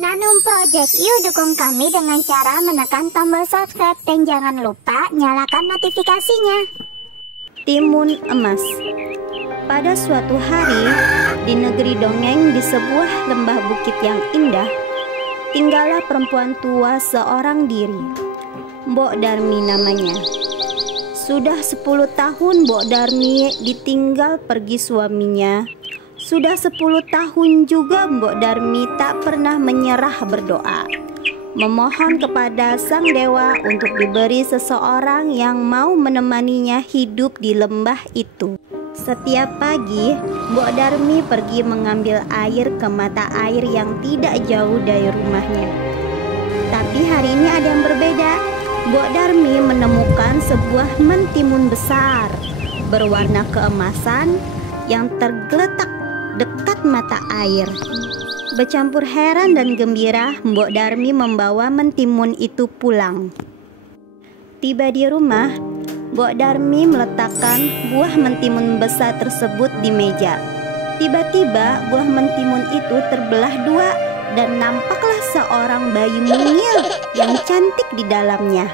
Nanum Project, yuk dukung kami dengan cara menekan tombol subscribe dan jangan lupa nyalakan notifikasinya. Timun Emas. Pada suatu hari, di negeri dongeng di sebuah lembah bukit yang indah, tinggallah perempuan tua seorang diri. Mbok Darmi namanya. Sudah 10 tahun Mbok Darmi ditinggal pergi suaminya. Sudah 10 tahun juga Mbok Darmi tak pernah menyerah berdoa, memohon kepada Sang Dewa untuk diberi seseorang yang mau menemaninya hidup di lembah itu. Setiap pagi, Mbok Darmi pergi mengambil air ke mata air yang tidak jauh dari rumahnya. Tapi hari ini ada yang berbeda. Mbok Darmi menemukan sebuah mentimun besar berwarna keemasan yang tergeletak dekat mata air. Bercampur heran dan gembira, Mbok Darmi membawa mentimun itu pulang. Tiba di rumah, Mbok Darmi meletakkan buah mentimun besar tersebut di meja. Tiba-tiba buah mentimun itu terbelah dua dan nampaklah seorang bayi mungil yang cantik di dalamnya.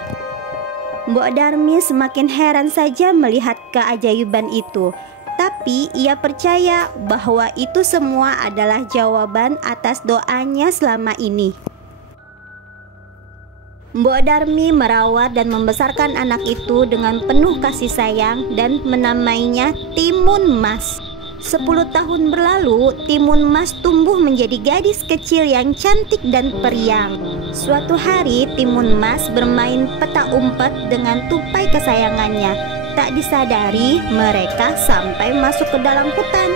Mbok Darmi semakin heran saja melihat keajaiban itu. Tapi ia percaya bahwa itu semua adalah jawaban atas doanya selama ini. Mbok Darmi merawat dan membesarkan anak itu dengan penuh kasih sayang dan menamainya Timun Mas. 10 tahun berlalu, Timun Mas tumbuh menjadi gadis kecil yang cantik dan periang. Suatu hari, Timun Mas bermain petak umpet dengan tupai kesayangannya. Tak disadari, mereka sampai masuk ke dalam hutan.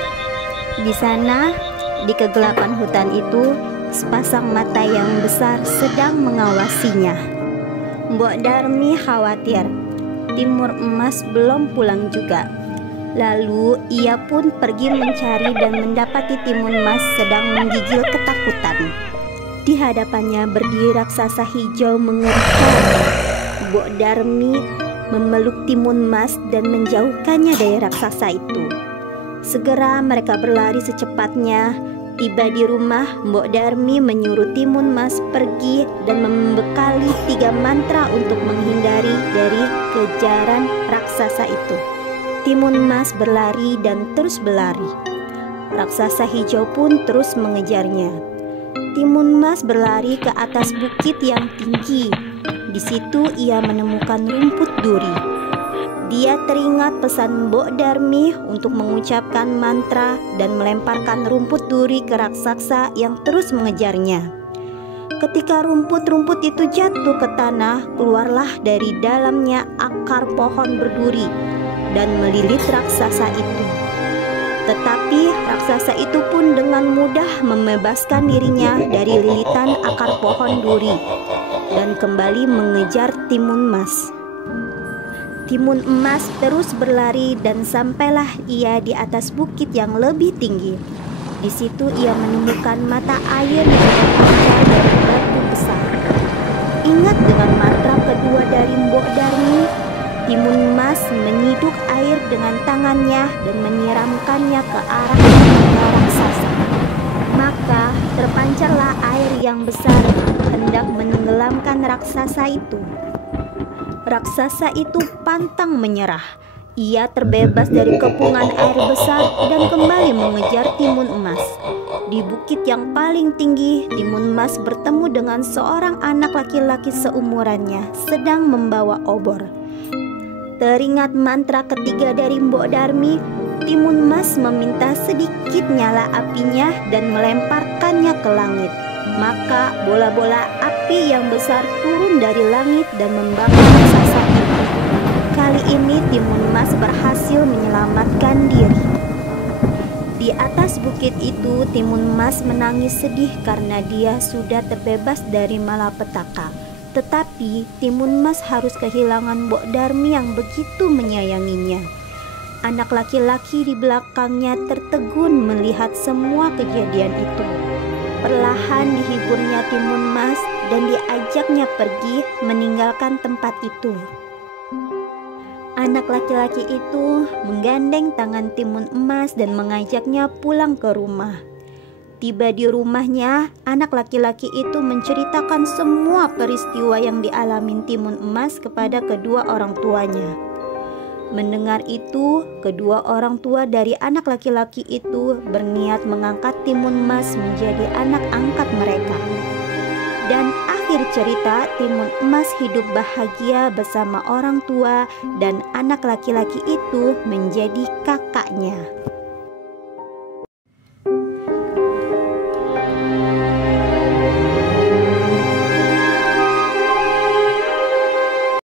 Di sana, di kegelapan hutan itu, sepasang mata yang besar sedang mengawasinya. Mbok Darmi khawatir Timun Emas belum pulang juga. Lalu ia pun pergi mencari dan mendapati Timun Emas sedang menggigil ketakutan. Di hadapannya berdiri raksasa hijau mengerikan. Mbok Darmi memeluk Timun Emas dan menjauhkannya dari raksasa itu. Segera mereka berlari secepatnya. Tiba di rumah, Mbok Darmi menyuruh Timun Emas pergi dan membekali 3 mantra untuk menghindari dari kejaran raksasa itu. Timun Emas berlari dan terus berlari. Raksasa hijau pun terus mengejarnya. Timun Emas berlari ke atas bukit yang tinggi. Di situ ia menemukan rumput duri. Dia teringat pesan Mbok Darmi untuk mengucapkan mantra dan melemparkan rumput duri ke raksasa yang terus mengejarnya. Ketika rumput-rumput itu jatuh ke tanah, keluarlah dari dalamnya akar pohon berduri dan melilit raksasa itu. Tetapi raksasa itu pun dengan mudah membebaskan dirinya dari lilitan akar pohon duri dan kembali mengejar Timun Emas. Timun Emas terus berlari dan sampailah ia di atas bukit yang lebih tinggi. Di situ ia menemukan mata air yang terpancar dari batu besar. Ingat dengan mantra kedua dari Mbok Darmi, Timun Emas menyiduk air dengan tangannya dan menyiramkannya ke arah raksasa. Maka terpancarlah air yang besar hendak menenggelamkan raksasa itu. Raksasa itu pantang menyerah. Ia terbebas dari kepungan air besar dan kembali mengejar Timun Emas. Di bukit yang paling tinggi, Timun Emas bertemu dengan seorang anak laki-laki seumurannya sedang membawa obor. Teringat mantra ketiga dari Mbok Darmi, Timun Emas meminta sedikit nyala apinya dan melemparkannya ke langit. Maka bola-bola api yang besar turun dari langit dan membakar raksasa itu. Kali ini Timun Emas berhasil menyelamatkan diri. Di atas bukit itu, Timun Emas menangis sedih karena dia sudah terbebas dari malapetaka. Tetapi Timun Emas harus kehilangan Mbok Darmi yang begitu menyayanginya. Anak laki-laki di belakangnya tertegun melihat semua kejadian itu. Perlahan dihiburnya Timun Emas dan diajaknya pergi meninggalkan tempat itu. Anak laki-laki itu menggandeng tangan Timun Emas dan mengajaknya pulang ke rumah. tiba di rumahnya, anak laki-laki itu menceritakan semua peristiwa yang dialami Timun Emas kepada kedua orang tuanya. Mendengar itu, kedua orang tua dari anak laki-laki itu berniat mengangkat Timun Emas menjadi anak angkat mereka. Dan akhir cerita, Timun Emas hidup bahagia bersama orang tua dan anak laki-laki itu menjadi kakaknya.